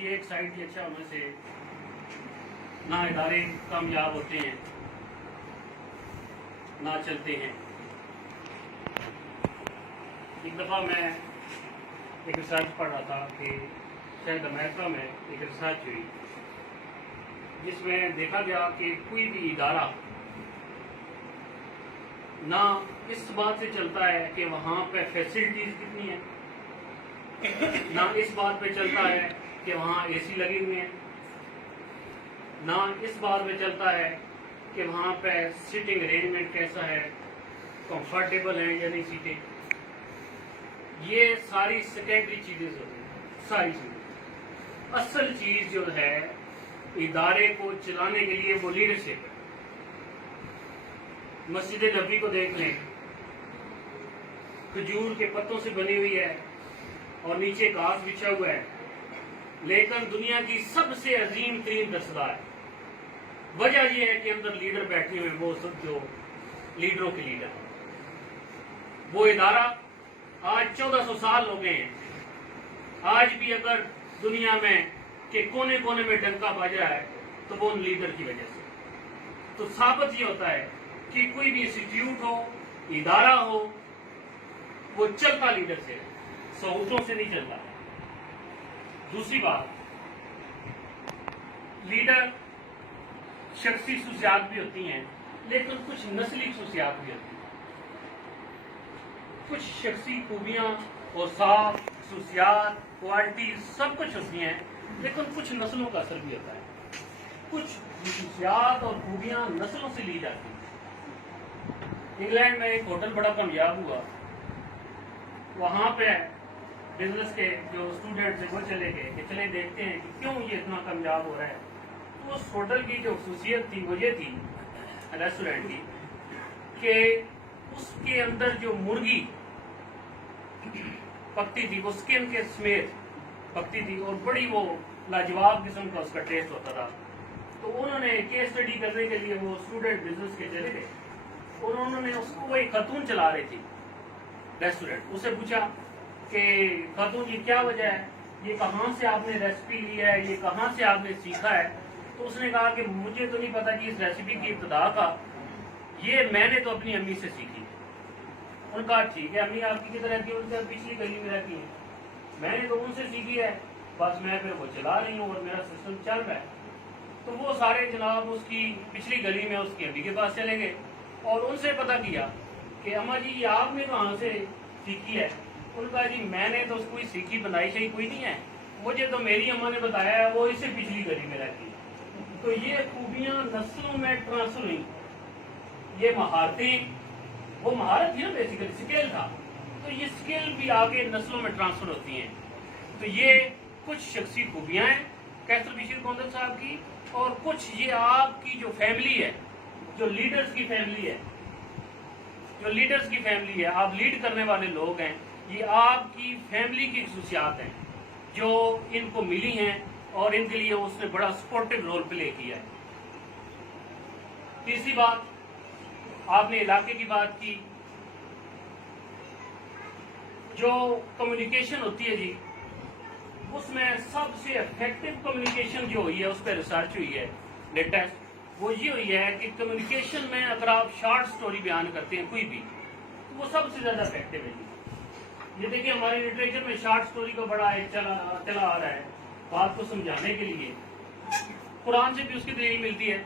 یہ ایک سائڈ کی اچھا ہونے سے نہ ادارے کامیاب ہوتے ہیں نہ چلتے ہیں. ایک دفعہ میں ایک ریسرچ پڑھ رہا تھا کہ شاید امریکہ میں ایک ریسرچ ہوئی جس میں دیکھا گیا کہ کوئی بھی ادارہ نہ اس بات سے چلتا ہے کہ وہاں پہ فیسلٹیز کتنی ہیں، نہ اس بات پہ چلتا ہے کہ وہاں اے سی لگے ہوئے ہیں، نہ اس بات پہ چلتا ہے کہ وہاں پہ سیٹنگ ارینجمنٹ کیسا ہے، کمفرٹیبل ہیں یا نہیں سیٹیں. یہ ساری سیکنڈری چیزیں ہوتی ہیں. ساری چیزیں اصل چیز جو ہے ادارے کو چلانے کے لیے وہ لیڈرشپ ہے. مسجد نبی کو دیکھ لیں، کھجور کے پتوں سے بنی ہوئی ہے اور نیچے گھاس بچھا ہوا ہے، لیکن دنیا کی سب سے عظیم ترین درسگاہ ہے. وجہ یہ ہے کہ اندر لیڈر بیٹھے ہوئے وہ سب جو لیڈروں کے لیڈر. وہ ادارہ آج 1400 سال ہو گئے ہیں، آج بھی اگر دنیا میں کہ کونے کونے میں ڈنکا بج رہا ہے تو وہ ان لیڈر کی وجہ سے. تو ثابت یہ ہوتا ہے کہ کوئی بھی انسٹیٹیوٹ ہو، ادارہ ہو، وہ چلتا لیڈر سے، سہولتوں سے نہیں چلتا. دوسری بات، لیڈر شخصی خصوصیات بھی ہوتی ہیں لیکن کچھ نسلی خصوصیات بھی ہوتی ہیں. کچھ شخصی خوبیاں اور صاف خصوصیات کوالٹی سب کچھ ہوتی ہیں لیکن کچھ نسلوں کا اثر بھی ہوتا ہے. کچھ خصوصیات اور خوبیاں نسلوں سے لی جاتی ہیں. انگلینڈ میں ایک ہوٹل بڑا کامیاب ہوا، وہاں پہ بزنس کے جو اسٹوڈنٹس ہیں وہ چلے گئے کہ چلے دیکھتے ہیں کہ کیوں یہ اتنا کامیاب ہو رہا ہے. تو اس ہوٹل کی جو خصوصیت تھی وہ یہ تھی، ریسٹورینٹ کی، کہ اس کے اندر جو مرغی پکتی تھی وہ سکن کے سمیت پکتی تھی اور بڑی وہ لاجواب قسم کا اس کا ٹیسٹ ہوتا تھا. تو انہوں نے کیس اسٹڈی کرنے کے لیے وہ اسٹوڈنٹ بزنس کے چلے گئے اور انہوں نے اس کو وہ ایک خاتون چلا رہی تھی ریسٹورینٹ. اسے پوچھا کہ خاتون جی کیا وجہ ہے، یہ کہاں سے آپ نے ریسیپی لی ہے، یہ کہاں سے آپ نے سیکھا ہے؟ تو اس نے کہا کہ مجھے تو نہیں پتا کہ اس ریسیپی کی ابتدا کا، یہ میں نے تو اپنی امی سے سیکھی. ان کا ٹھیک ہے، امی آپ کی کدھر رہتی ہے؟ ان کا پچھلی گلی میں رہتی ہے. میں نے تو ان سے سیکھی ہے، بس میں پھر وہ چلا رہی ہوں اور میرا سسٹم چل رہا ہے. تو وہ سارے جناب اس کی پچھلی گلی میں اس کی امی کے پاس چلے گئے اور ان سے پتہ کیا کہ اماں جی یہ آپ نے کہاں سے سیکھی ہے؟ ان کا جی میں نے تو کوئی سیکھی بنائی شائی کوئی نہیں ہے، مجھے تو میری اماں نے بتایا ہے، وہ اس سے پچھلی گلی میں رہتی ہے. تو یہ خوبیاں نسلوں میں ٹرانسفر ہوئی. یہ مہارتیں، وہ مہارت تھی نا بیسیکلی، اسکل تھا، تو یہ اسکل بھی آگے نسلوں میں ٹرانسفر ہوتی ہیں. تو یہ کچھ شخصی خوبیاں ہیں کیسر بشیر گوندل صاحب کی، اور کچھ یہ آپ کی جو فیملی ہے، جو لیڈرز کی فیملی ہے، جو لیڈرز کی فیملی ہے، آپ لیڈ کرنے والے لوگ ہیں، یہ آپ کی فیملی کی خصوصیات ہیں جو ان کو ملی ہیں اور ان کے لیے اس نے بڑا سپورٹیو رول پلے کیا ہے. تیسری بات، آپ نے علاقے کی بات کی. جو کمیونیکیشن ہوتی ہے جی، اس میں سب سے افیکٹو کمیونیکیشن جو ہوئی ہے اس پہ ریسرچ ہوئی ہے لیٹسٹ، وہ یہ ہوئی ہے کہ کمیونیکیشن میں اگر آپ شارٹ سٹوری بیان کرتے ہیں کوئی بھی، تو وہ سب سے زیادہ افیکٹو ہے جی. یہ دیکھیں ہماری لٹریچر میں شارٹ سٹوری کا بڑا ایک چلا آ رہا ہے بات کو سمجھانے کے لیے. قرآن سے بھی اس کی دلیل ملتی ہے.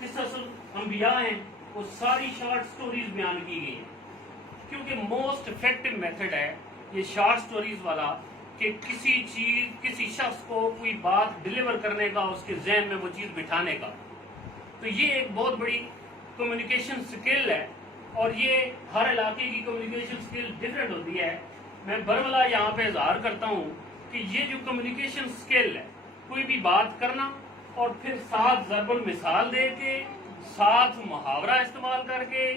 قصص انبیاء ہیں، وہ ساری شارٹ سٹوریز بیان کی گئی ہیں کیونکہ موسٹ افیکٹو میتھڈ ہے یہ شارٹ سٹوریز والا، کہ کسی چیز، کسی شخص کو کوئی بات ڈلیور کرنے کا، اس کے ذہن میں وہ چیز بٹھانے کا. تو یہ ایک بہت بڑی کمیونیکیشن سکل ہے اور یہ ہر علاقے کی کمیونیکیشن سکل ڈفرینٹ ہوتی ہے. میں برملا یہاں پہ اظہار کرتا ہوں کہ یہ جو کمیونیکیشن سکل ہے، کوئی بھی بات کرنا اور پھر ساتھ ضرب المثال دے کے، ساتھ محاورہ استعمال کر کے،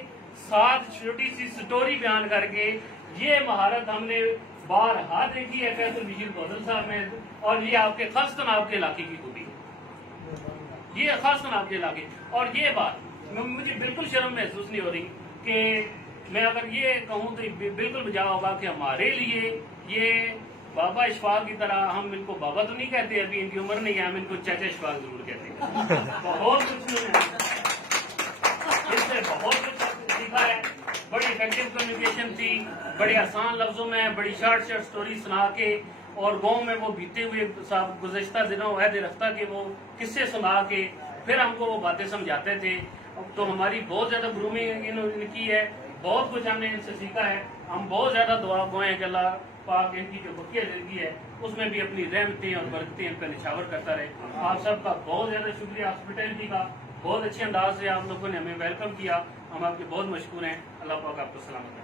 ساتھ چھوٹی سی سٹوری بیان کر کے، یہ مہارت ہم نے بارہا دیکھی ہے کیسر بشیر گوندل صاحب میں. اور یہ آپ کے خاصتاً آپ کے علاقے کی خوبی ہے، یہ خاصتاً آپ کے علاقے. اور یہ بات مجھے بالکل شرم محسوس نہیں ہو رہی کہ میں اگر یہ کہوں تو بالکل بجا ہوگا کہ ہمارے لیے یہ بابا اشفاق کی طرح ہم ان کو بابا تو نہیں کہتے، ابھی ان کی عمر نہیں ہے، ہم ان کو چچا اشفاق ضرور کہتے ہیں. بہت کچھ اس سے بہت کچھ سیکھا ہے. بڑی افیکٹو کمیونیکیشن تھی، بڑے آسان لفظوں میں بڑی شارٹ سٹوری سنا کے، اور گاؤں میں وہ بیتے ہوئے گزشتہ دنوں عہد رفتہ کے وہ قصے سنا کے پھر ہم کو وہ باتیں سمجھاتے تھے. تو ہماری بہت زیادہ گرومنگ ان کی ہے، بہت کچھ ہم نے ان سے سیکھا ہے. ہم بہت زیادہ دعا گوئے ہیں کہ اللہ پاک ان کی جو بقیہ زندگی ہے اس میں بھی اپنی رحمتیں اور برکتیں ان کا نچھاور کرتا رہے. آپ سب کا بہت زیادہ شکریہ. ہاسپٹلٹی کا بہت اچھے انداز سے آپ لوگوں نے ہمیں ویلکم کیا، ہم آپ کے بہت مشکور ہیں. اللہ پاک آپ کو سلامت رکھے.